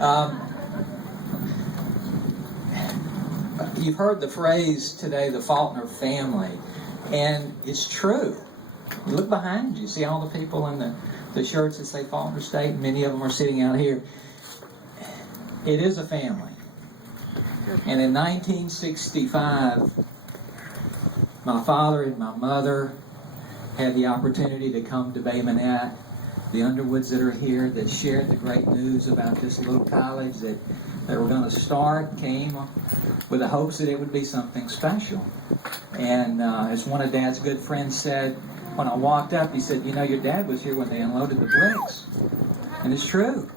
Um, you've heard the phrase today, the Faulkner family, and it's true. You look behind you, see all the people in the shirts that say Faulkner State, and many of them are sitting out here. It is a family. And in 1965, my father and my mother had the opportunity to come to Bay Minette. The Underwoods that are here that shared the great news about this little college that were going to start came with the hopes that it would be something special. And as one of Dad's good friends said, when I walked up, he said, "You know, your dad was here when they unloaded the bricks." And it's true.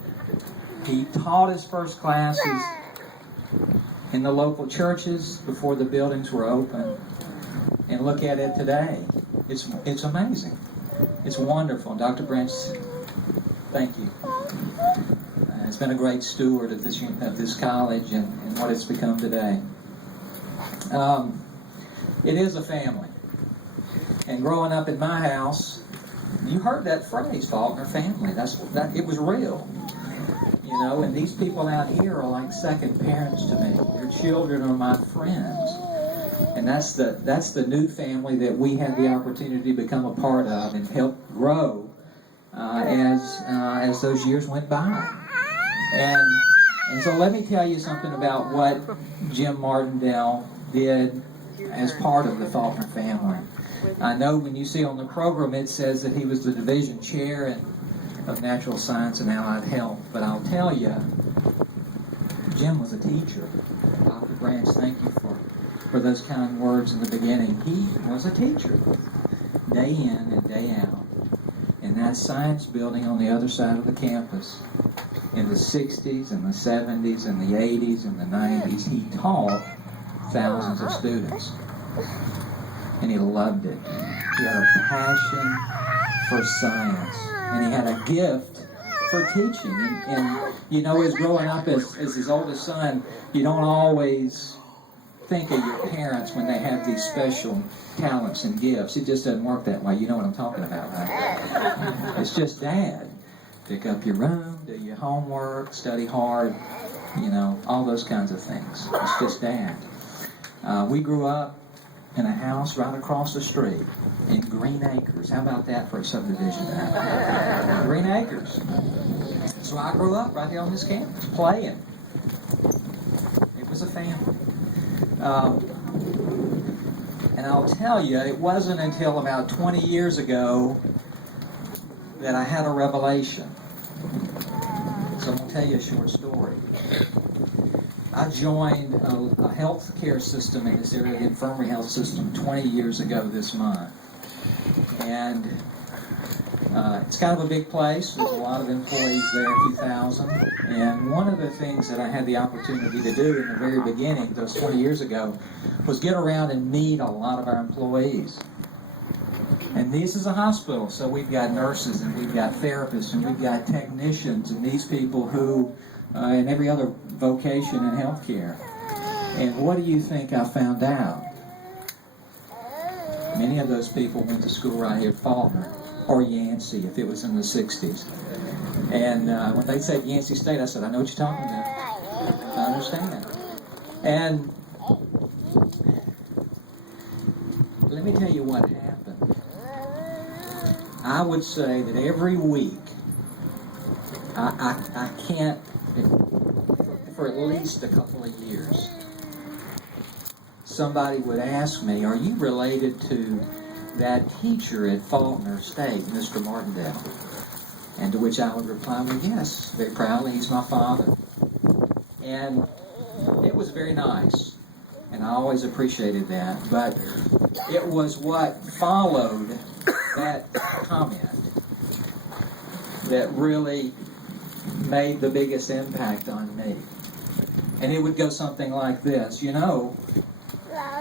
He taught his first classes in the local churches before the buildings were open. And look at it today. It's amazing. It's wonderful. And Dr. Branch, thank you. Has been a great steward of this college and what it's become today. It is a family. And growing up in my house, you heard that phrase, Faulkner family. It was real. You know, and these people out here are like second parents to me. Their children are my friends. And that's the new family that we had the opportunity to become a part of and help grow as those years went by. And so let me tell you something about what Jim Martindale did as part of the Faulkner family. I know when you see on the program it says that he was the division chair of Natural Science and Allied Health, but I'll tell you, Jim was a teacher. Dr. Branch, thank you for those kind words in the beginning. He was a teacher, day in and day out, in that science building on the other side of the campus. In the 60s and the 70s and the 80s and the 90s, he taught thousands of students. And he loved it. He had a passion for science. And he had a gift for teaching. And you know, as growing up as his oldest son, you don't always think of your parents when they have these special talents and gifts. It just doesn't work that way. You know what I'm talking about, right? It's just Dad. Pick up your room, do your homework, study hard, you know, all those kinds of things. It's just Dad. We grew up in a house right across the street in Green Acres. How about that for a subdivision? Green Acres. So I grew up right here on this campus, playing. It was a family. And I'll tell you, it wasn't until about 20 years ago that I had a revelation. So I'm going to tell you a short story. I joined a health care system in this area, the infirmary health system, 20 years ago this month. And it's kind of a big place. There's a lot of employees there, a few thousand. And one of the things that I had the opportunity to do in the very beginning, those 20 years ago, was get around and meet a lot of our employees. And this is a hospital, so we've got nurses and we've got therapists and we've got technicians and these people who, and every other vocation in healthcare. And what do you think I found out? Many of those people went to school right here at Faulkner, or Yancey if it was in the 60s. And when they said Yancey State, I said, I know what you're talking about. I understand. And let me tell you what happened. I would say that every week, I can't, for at least a couple of years, somebody would ask me, are you related to that teacher at Faulkner State, Mr. Martindale? And to which I would reply, well, yes, very proudly, he's my father. And it was very nice, and I always appreciated that, but it was what followed that comment that really made the biggest impact on me. And it would go something like this, you know,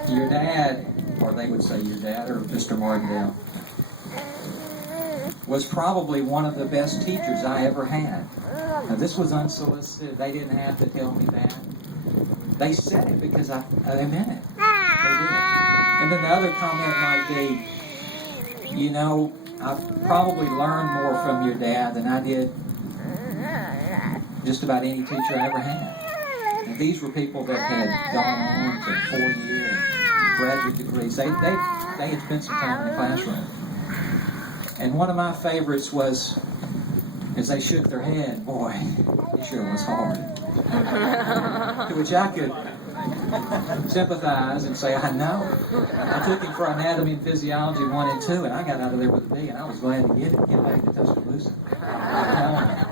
your dad, or they would say your dad, or Mr. Martindale, was probably one of the best teachers I ever had. Now, this was unsolicited. They didn't have to tell me that. They said it because they meant it. They did. And then the other comment might be, you know, I've probably learned more from your dad than I did just about any teacher I ever had. And these were people that had gone on to 4-year and graduate degrees. They had spent some time in the classroom. And one of my favorites was, as they shook their head, boy, it sure was hard. To which I could sympathize and say, I know. I took him for anatomy and physiology 1 and 2, and I got out of there with a D, and I was glad to get back to Tuscaloosa. I'm telling you.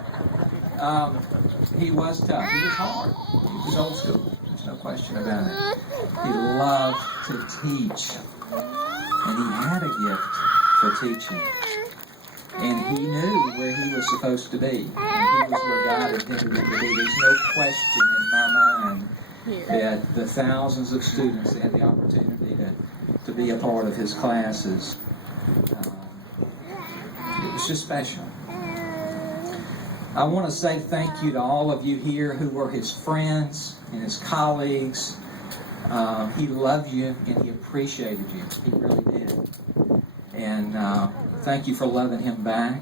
He was tough. He was hard. He was old school. There's no question about it. He loved to teach, and he had a gift for teaching. And he knew where he was supposed to be, and he was where God intended him to be. There's no question in my mind that the thousands of students that had the opportunity to be a part of his classes, it was just special. I want to say thank you to all of you here who were his friends and his colleagues. He loved you and he appreciated you. He really did. And thank you for loving him back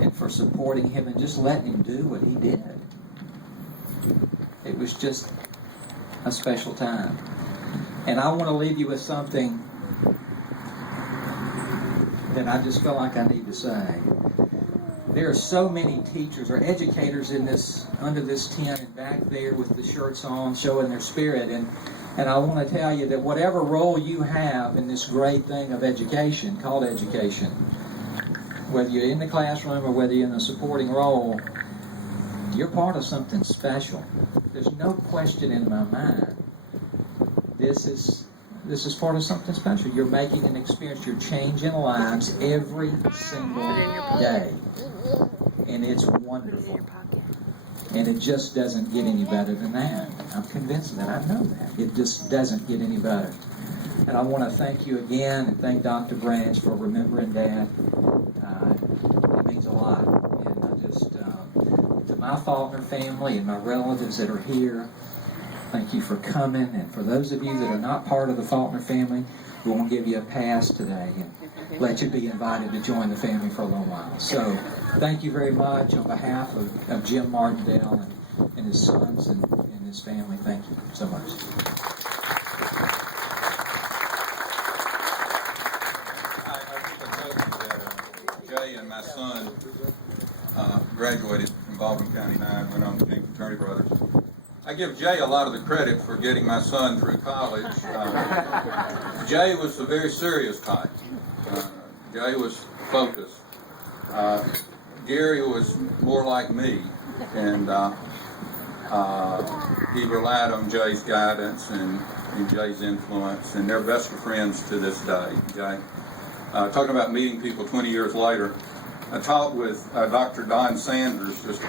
and for supporting him and just letting him do what he did. It was just a special time. And I want to leave you with something that I just feel like I need to say. There are so many teachers or educators in this, under this tent and back there with the shirts on, showing their spirit. And I want to tell you that whatever role you have in this great thing of education, called education, whether you're in the classroom or whether you're in a supporting role, you're part of something special. There's no question in my mind. This is part of something special. You're making an experience. You're changing lives every single day. And it's wonderful. And it just doesn't get any better than that. I'm convinced of that. I know that. It just doesn't get any better. And I want to thank you again and thank Dr. Branch for remembering Dad. It means a lot. And I just, to my Faulkner family and my relatives that are here, thank you for coming. And for those of you that are not part of the Faulkner family, we want to give you a pass today and let you be invited to join the family for a little while. So thank you very much on behalf of Jim Martindale and his sons and his family. Thank you so much. I think I told you that Jay and my son graduated from Baldwin County 9, went on to become fraternity brothers. I give Jay a lot of the credit for getting my son through college. Jay was a very serious type. Jay was focused. Gary was more like me, and he relied on Jay's guidance and Jay's influence, and they're best of friends to this day. Okay? Talking about meeting people 20 years later, I talked with Dr. Don Sanders just a